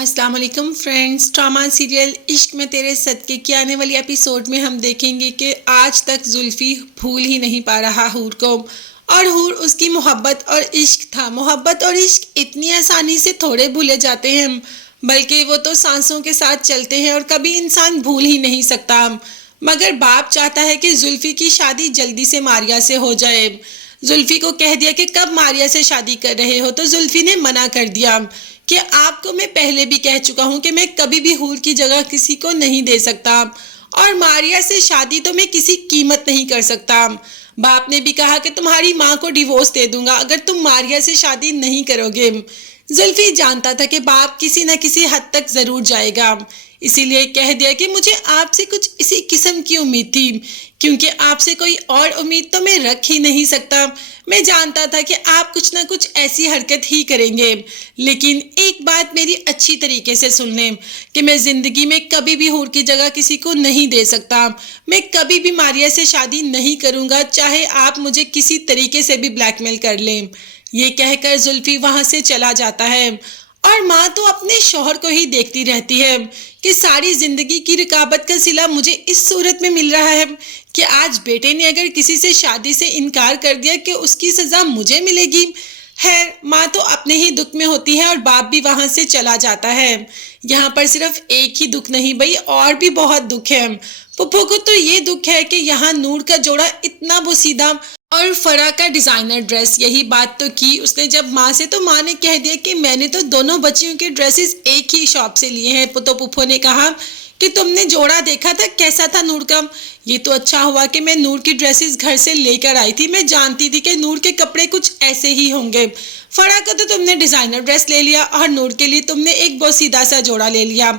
अस्सलाम वालेकुम friends. Drama serial इश्क में तेरे सदके की आने वाली एपिसोड में हम देखेंगे कि आज तक जुल्फी भूल ही नहीं पा रहा हूर को, और हूर उसकी मोहब्बत और इश्क था। मोहब्बत और इश्क इतनी आसानी से थोड़े भूले जाते हैं, बल्कि वो तो सांसों के साथ चलते हैं और कभी इंसान भूल ही नहीं सकता। मगर बाप चाहता है कि जुल्फी की शादी जल्दी से मारिया से हो जाए। जुल्फी को कह दिया कि कब मारिया से शादी कर रहे हो, तो जुल्फी ने मना कर दिया कि आपको मैं पहले भी कह चुका हूं कि मैं कभी भी हूर की जगह किसी को नहीं दे सकता, और मारिया से शादी तो मैं किसी कीमत नहीं कर सकता। बाप ने भी कहा कि तुम्हारी माँ को डिवोर्स दे दूंगा अगर तुम मारिया से शादी नहीं करोगे। जुल्फी जानता था कि बाप किसी न किसी हद तक जरूर जाएगा, इसीलिए कह दिया कि मुझे आपसे कुछ इसी किस्म की उम्मीद थी, क्योंकि आपसे कोई और उम्मीद तो मैं रख ही नहीं सकता। मैं जानता था कि आप कुछ ना कुछ ऐसी हरकत ही करेंगे, लेकिन एक बात मेरी अच्छी तरीके से सुन लें कि मैं जिंदगी में कभी भी हूर की जगह किसी को नहीं दे सकता। मैं कभी भी मारिया से शादी नहीं करूंगा, चाहे आप मुझे किसी तरीके से भी ब्लैकमेल कर लें। ये कहकर जुल्फी वहां से चला जाता है, और माँ तो अपने शौहर को ही देखती रहती है कि सारी जिंदगी की रुकावट का सिला मुझे इस सूरत में मिल रहा है कि आज बेटे ने अगर किसी से शादी से इनकार कर दिया कि उसकी सजा मुझे मिलेगी। है, माँ तो अपने ही दुख में होती है और बाप भी वहां से चला जाता है। यहाँ पर सिर्फ एक ही दुख नहीं भाई, और भी बहुत दुख है। पप्पू को तो ये दुख है कि यहाँ नूर का जोड़ा इतना बोसीदा और फरा का डिजाइनर ड्रेस। यही बात तो की उसने जब माँ से, तो माँ ने कह दिया कि मैंने तो दोनों बच्चियों के ड्रेसेस एक ही शॉप से लिए हैं। तो पुप्पो ने कहा कि तुमने जोड़ा देखा था, कैसा था नूर का? ये तो अच्छा हुआ कि मैं नूर की ड्रेसेस घर से लेकर आई थी, मैं जानती थी कि नूर के कपड़े कुछ ऐसे ही होंगे। फरा को तो तुमने डिजाइनर ड्रेस ले लिया, और नूर के लिए तुमने एक बहुत सीधा सा जोड़ा ले लिया।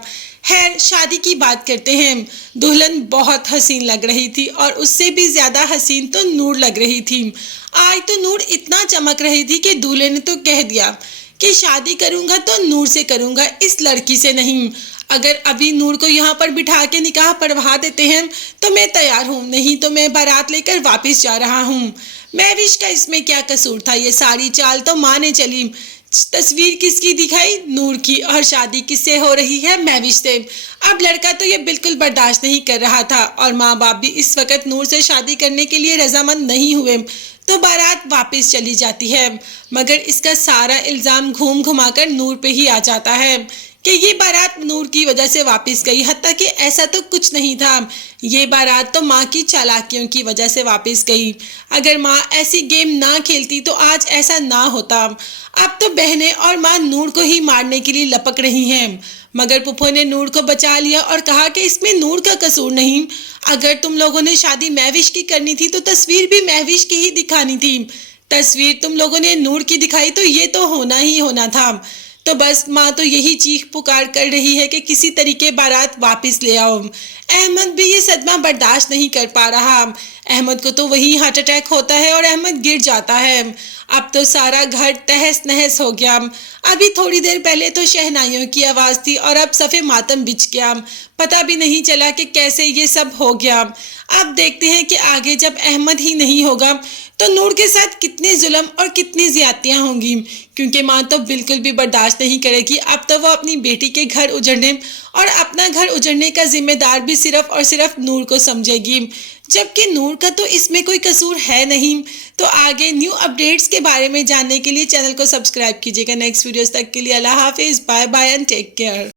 खैर, शादी की बात करते हैं। दुल्हन बहुत हसीन लग रही थी, और उससे भी ज्यादा हसीन तो नूर लग रही थी। आज तो नूर इतना चमक रही थी कि दूल्हे ने तो कह दिया कि शादी करूंगा तो नूर से करूंगा, इस लड़की से नहीं। अगर अभी नूर को यहाँ पर बिठा के निकाह पढ़वा देते हैं तो मैं तैयार हूँ, नहीं तो मैं बारात लेकर वापस जा रहा हूँ। महविश का इसमें क्या कसूर था? ये सारी चाल तो माँ ने चली। तस्वीर किसकी दिखाई? नूर की, और शादी किससे हो रही है? महविश से। अब लड़का तो ये बिल्कुल बर्दाश्त नहीं कर रहा था, और माँ बाप भी इस वक्त नूर से शादी करने के लिए रजामंद नहीं हुए, तो बारात वापस चली जाती है। मगर इसका सारा इल्जाम घूम घुमाकर नूर पे ही आ जाता है कि ये बारात नूर की वजह से वापस गई, हत्ता कि ऐसा तो कुछ नहीं था। ये बारात तो माँ की चालाकियों की वजह से वापस गई। अगर माँ ऐसी गेम ना खेलती तो आज ऐसा ना होता। अब तो बहनें और माँ नूर को ही मारने के लिए लपक रही हैं, मगर पुप्पो ने नूर को बचा लिया और कहा कि इसमें नूर का कसूर नहीं। अगर तुम लोगों ने शादी महविश की करनी थी तो तस्वीर भी महविश की ही दिखानी थी। तस्वीर तुम लोगों ने नूर की दिखाई तो ये तो होना ही होना था। तो बस माँ तो यही चीख पुकार कर रही है कि किसी तरीके बारात वापस ले आओ। अहमद भी ये सदमा बर्दाश्त नहीं कर पा रहा। अहमद को तो वही हार्ट अटैक होता है और अहमद गिर जाता है। अब तो सारा घर तहस नहस हो गया। अभी थोड़ी देर पहले तो शहनाइयों की आवाज़ थी, और अब सफ़े मातम बिछ गया। पता भी नहीं चला कि कैसे ये सब हो गया। अब देखते हैं कि आगे जब अहमद ही नहीं होगा तो नूर के साथ कितने जुल्म और कितनी ज्यादतियां होंगी, क्योंकि माँ तो बिल्कुल भी बर्दाश्त नहीं करेगी। अब तो वो अपनी बेटी के घर उजड़ने और अपना घर उजड़ने का जिम्मेदार भी सिर्फ और सिर्फ नूर को समझेगी, जबकि नूर का तो इसमें कोई कसूर है नहीं। तो आगे न्यू अपडेट्स के बारे में जानने के लिए चैनल को सब्सक्राइब कीजिएगा। नेक्स्ट वीडियोस तक के लिए अल्लाह हाफिज़, bye bye and take care.